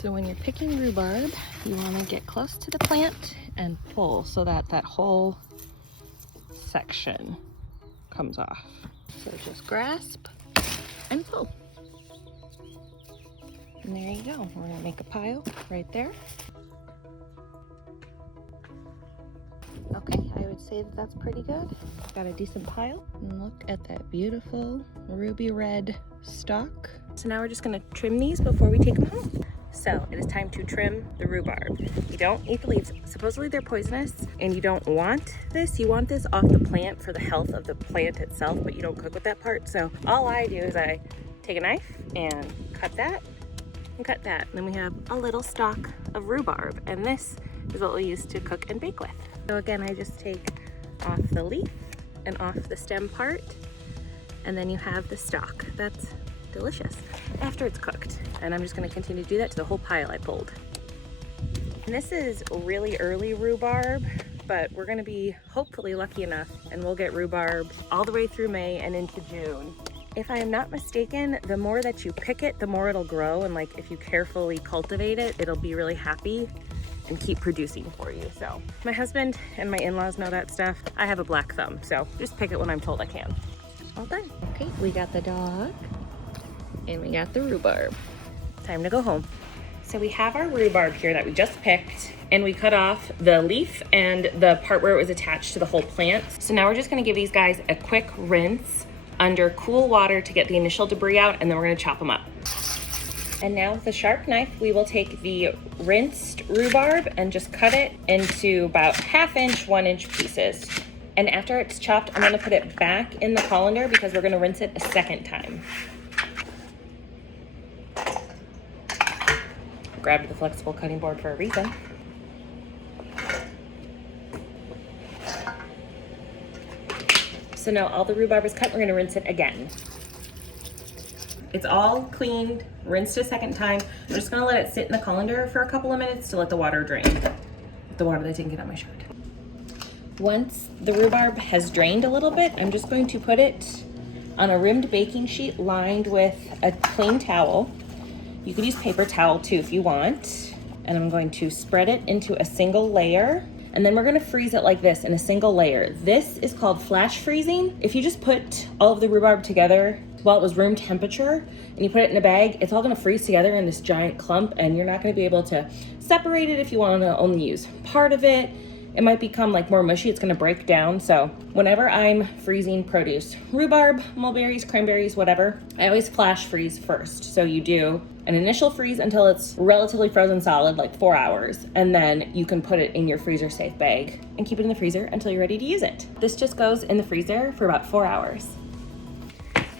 So when you're picking rhubarb, you want to get close to the plant and pull so that that whole section comes off. So just grasp and pull. And there you go. We're gonna make a pile right there. Okay, I would say that that's pretty good. Got a decent pile. And look at that beautiful ruby red stalk. So now we're just gonna trim these before we take them home. So it is time to trim the rhubarb. You don't eat the leaves. Supposedly they're poisonous and you don't want this. You want this off the plant for the health of the plant itself, but you don't cook with that part. So all I do is I take a knife and cut that and cut that. And then we have a little stalk of rhubarb, and this is what we use to cook and bake with. So again, I just take off the leaf and off the stem part, and then you have the stalk. That's delicious after it's cooked. And I'm just gonna continue to do that to the whole pile I pulled. And this is really early rhubarb, but we're gonna be hopefully lucky enough and we'll get rhubarb all the way through May and into June. If I am not mistaken, the more that you pick it, the more it'll grow, and like if you carefully cultivate it, it'll be really happy and keep producing for you. So my husband and my in-laws know that stuff. I have a black thumb, so just pick it when I'm told I can. All done. Okay, we got the dog and we got the rhubarb. Time to go home. So we have our rhubarb here that we just picked, and we cut off the leaf and the part where it was attached to the whole plant. So now we're just gonna give these guys a quick rinse under cool water to get the initial debris out, and then we're gonna chop them up. And now with a sharp knife, we will take the rinsed rhubarb and just cut it into about 1/2 inch, 1 inch pieces. And after it's chopped, I'm gonna put it back in the colander because we're gonna rinse it a second time. Grabbed the flexible cutting board for a reason. So now all the rhubarb is cut, we're gonna rinse it again. It's all cleaned, rinsed a second time. I'm just gonna let it sit in the colander for a couple of minutes to let the water drain. The water that didn't get on my shirt. Once the rhubarb has drained a little bit, I'm just going to put it on a rimmed baking sheet lined with a clean towel. You could use paper towel too if you want. And I'm going to spread it into a single layer. And then we're gonna freeze it like this in a single layer. This is called flash freezing. If you just put all of the rhubarb together while it was room temperature and you put it in a bag, it's all gonna freeze together in this giant clump, and you're not gonna be able to separate it if you wanna only use part of it. It might become like more mushy, it's gonna break down. So whenever I'm freezing produce, rhubarb, mulberries, cranberries, whatever, I always flash freeze first. So you do an initial freeze until it's relatively frozen solid, like 4 hours, and then you can put it in your freezer safe bag and keep it in the freezer until you're ready to use it. This just goes in the freezer for about 4 hours.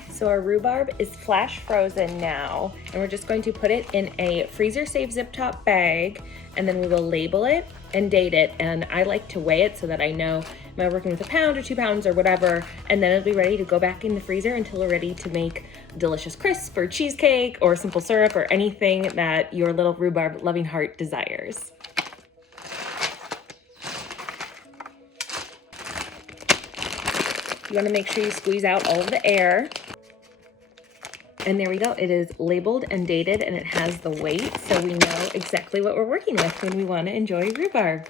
So our rhubarb is flash frozen now, and we're just going to put it in a freezer safe zip top bag, and then we will label it and date it. And I like to weigh it so that I know, am I working with 1 pound or 2 pounds or whatever, and then it'll be ready to go back in the freezer until we're ready to make delicious crisp or cheesecake or simple syrup or anything that your little rhubarb loving heart desires. You want to make sure you squeeze out all of the air. And there we go. It is labeled and dated, and it has the weight, so we know exactly what we're working with when we want to enjoy rhubarb.